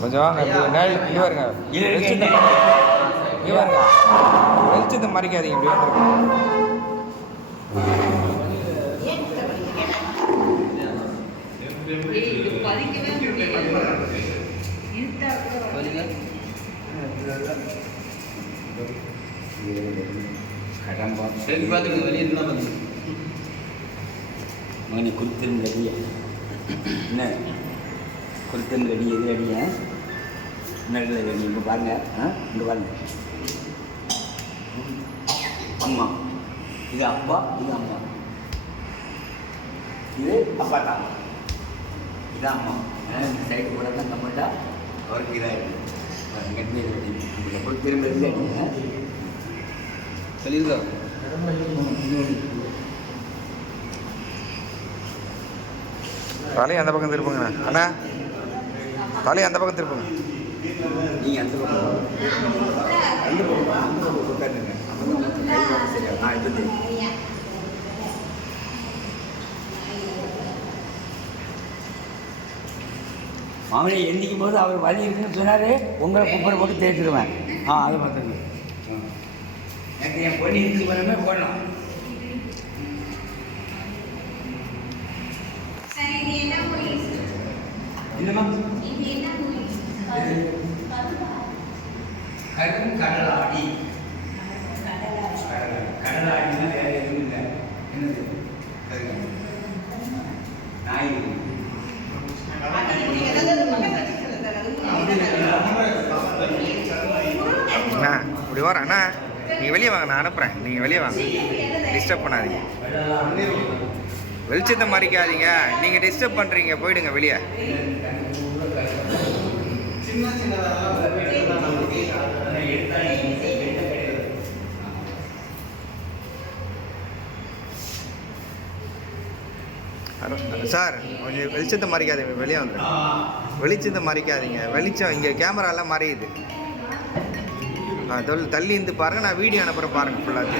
கொஞ்சம் வாங்க இங்கே வருங்க. இங்கே வருங்க. வெளிச்சத்தை மறைக்காதீங்க. இப்படி வந்துருங்க. மகனை குருத்தன் ரெடியா என்ன குருத்தன் ரெடி எது ரெடியா நல்ல ரெடி இங்கே பாருங்க இங்கே பாருங்க அம்மா இது அப்பா இது அம்மா இது அப்பா தான் இது அம்மா இந்த சைடு கூட தான் கம்மிட்டா அவருக்கு இதாக கட்டி ரெடி திரும்ப ரெடி சொல்லியிருக்கா தலையை அந்த பக்கம் திருப்புங்கண்ணா. அண்ணா தலையை அந்த பக்கம் திருப்புங்க. நீங்கள் அந்த பக்கம் அந்த பக்கம் உட்காந்துங்க. சரியா நான் இது மாமனை எந்திக்கும் போது அவர் வலி இருக்குன்னு சொன்னார். உங்களை குப்பரை போட்டு தேய்ச்சிடுவேன். அதை பார்த்துங்க. எனக்கு என் பொண்ணு இருந்து போனமே போடலாம். என்னம்மா கரும் கடலாடி கடலாடினா வேற எதுவும் இல்லை. என்னது நாய் அண்ணா இப்படி வர அண்ணா நீங்கள் வெளியே வாங்க. நான் அனுப்புகிறேன். நீங்கள் வெளியே வாங்க. டிஸ்டர்ப் பண்ணாதீங்க. வெளிச்சத்தை மறைக்காதீங்க. நீங்கள் டிஸ்டர்ப் பண்ணுறீங்க. போயிடுங்க வெளியே. சார் கொஞ்சம் வெளிச்சத்தை மறைக்காதீங்க. வெளியே வந்துடுங்க. வெளிச்சத்தை மறைக்காதீங்க. வெளிச்சம் இங்கே கேமராலாம் மறையுது. தள்ளி இருந்து பாருங்கள். நான் வீடியோ அனுப்புகிறேன் பாருங்கள் ஃபுல்லாக.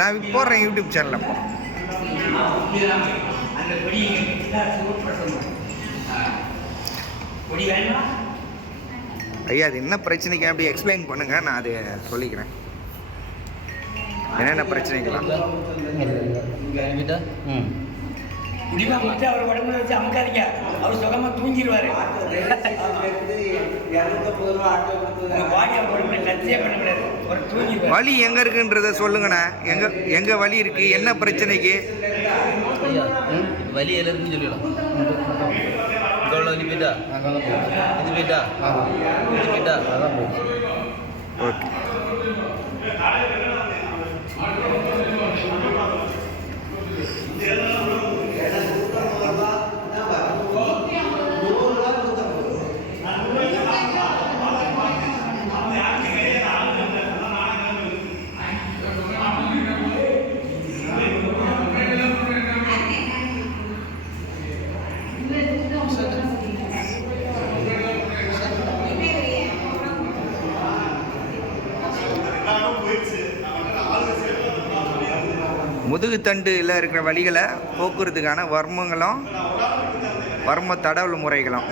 நான் போடுறேன் யூடியூப் சேனலில் போகிறேன். ஐயா அது என்ன பிரச்சனைக்கு அப்படி எக்ஸ்பிளைன் பண்ணுங்கள். நான் அதை சொல்லிக்கிறேன். என்னென்ன பிரச்சனைக்கலாம் முடிவா முடிச்சு அவர் உடம்புல வச்சு அமுக்காதீங்க. அவர் சுகமாக தூங்கிடுவார். வலி எங்கே இருக்குன்றத சொல்லுங்கண்ணா. எங்கே வலி இருக்குது, என்ன பிரச்சனைக்கு வலி எல்லாம் இருக்குன்னு சொல்லிடலாம். இது போயிட்டா இது போயிட்டா இது போயிட்டா ஓகே. முதுகுத்தண்டில் இருக்கிற வலிகளை போக்குறதுக்கான வர்மங்களும் வர்ம தடவல் முறைகளும்.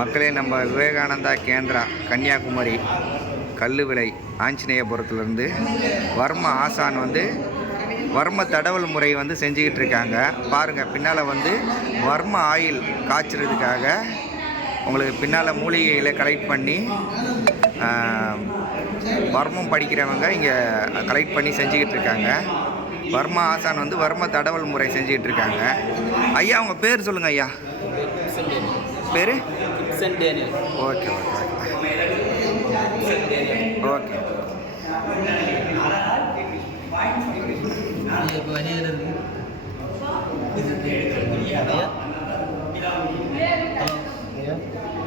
மக்களே, நம்ம விவேகானந்தா கேந்திரா கன்னியாகுமரி கல்லுவிளை ஆஞ்சநேயபுரத்துலேருந்து வர்ம ஆசான் வர்ம தடவல் முறை செஞ்சுக்கிட்டு இருக்காங்க. பாருங்கள், பின்னால் வர்ம ஆயில் காய்ச்சறதுக்காக உங்களுக்கு பின்னால் மூலிகைகளை கலெக்ட் பண்ணி வர்மம் படிக்கிறவங்க இங்கே கலெக்ட் பண்ணி செஞ்சுக்கிட்டு இருக்காங்க. வர்ம ஆசான் வர்ம தடவல் முறை செஞ்சுக்கிட்டு இருக்காங்க. ஐயா உங்கள் பேர் சொல்லுங்கள் ஐயா. பேர் ஓகே ஓகே. இப்போ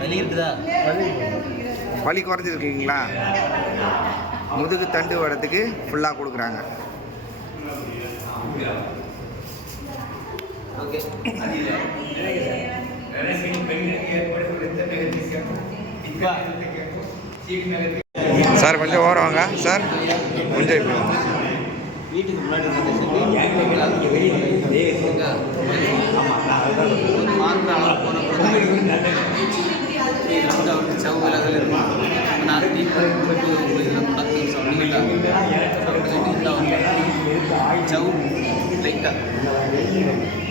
வலி இருக்குதா? வலி குறைஞ்சிருக்கீங்களா? முதுகு தண்டு வரத்துக்கு ஃபுல்லாக கொடுக்குறாங்க. ஓகே. சார் கொஞ்சம் ஓரம் வாங்க சார், கொஞ்சம் இப்படி வாங்க. வீட்டுக்கு முன்னாடி மாத்திரை அளவு போன அவருக்கு சவு விலகல் இருக்கும். நான் ட்ரீட் பண்ணிட்டு உங்களுக்கு சவு லைட்டாக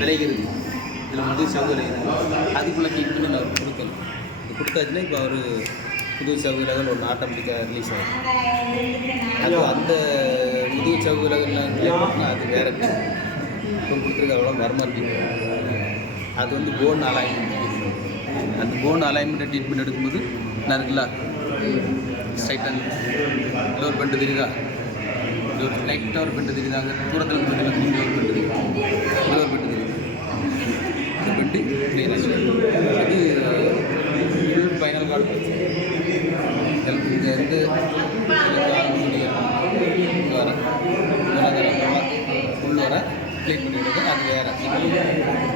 விளைகிறது. இதில் வந்து சவு விளையுது. அதுக்குள்ளே ட்ரீட்மெண்ட் நான் அவருக்கு கொடுக்கல. இது கொடுத்தாச்சுன்னா இப்போ அவர் புது சவு விலகல் ஒன்று ஆட்டோமேட்டிக்காக ரிலீஸ் ஆகும். அது அந்த புது சவு விலகல்லாம் கிளியர் பண்ணால் அது வேறு விஷயம். இப்போ கொடுத்துருக்க அவ்வளோ வரமாட்டேங்குது. அது வந்து போன் அலைன்மெண்ட் ட்ரீட்மெண்ட். அந்த போன் அலைன்மெண்ட் ட்ரீட்மெண்ட் எடுக்கும்போது நான் இருக்குல்ல ஸ்ட்ரைட்டாக இல்லை ஒரு பெண்டு தெரியுதா, இது ஒரு லைட்டாக ஒரு பெண்டு தெரியுதாங்க, தூரத்தில் பெண்டு இங்கே ஒரு பெண்டு தெரியுது, இங்கே ஒரு பெண்டு தெரியுது. இந்த பெண்டு கிளியர் ஆச்சு. அது ஃபுல் ஃபைனல் கார்டு இங்கேருந்து இங்கே வர உள்ள வர க்ளீன் பண்ணி விடுறது. அது வேறு.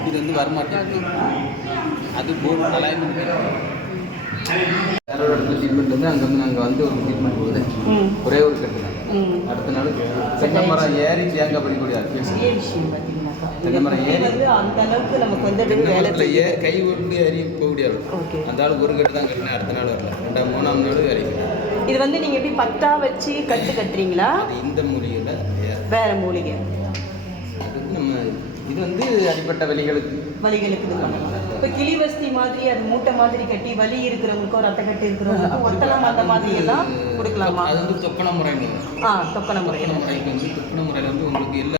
இது வந்து வரமாட்டேங்குது. அது போர்டு அலைன்மெண்ட். வேற ஒரு இடத்துல ட்ரீட்மெண்ட் வந்து அங்கே வந்து நாங்கள் வந்து ஒரு ட்ரீட்மெண்ட் போகுது. ஒரே ஒரு கட்டு அடுத்த நாள் தென்னை மரம் ஏறி தேங்காய் படிக்கூடிய தென்னை மரம் ஏறி அந்த அளவுக்கு நமக்கு வந்து கை உருண்டு ஏறி போக முடியாது. அந்த ஆள் ஒரு கட்டு தான் கட்டினேன். அடுத்த நாள் வரல. 3ஆம் நாள் வேலை. இது வந்து நீங்கள் எப்படி பட்டா வச்சு கட்டுறீங்களா? இந்த மூலிகையில் வேற மூலிகை அது வந்து நம்ம இது வந்து அடிப்பட்ட வலிகளுக்கு இது பண்ணலாம். இப்போ கிளிவஸ்தி மாதிரி அது மூட்டை மாதிரி கட்டி வலி இருக்கிறவங்களுக்கும் ரத்த கட்டு இருக்கிறவங்களுக்கும் ஒத்தலாம் அந்த மாதிரி எல்லாம் கொடுக்கலாமா? அது வந்து தொக்கண முறை. தொக்கண முறை. தொக்கண முறைக்கு வந்து தொக்கண முறையில் வந்து உங்களுக்கு எல்லா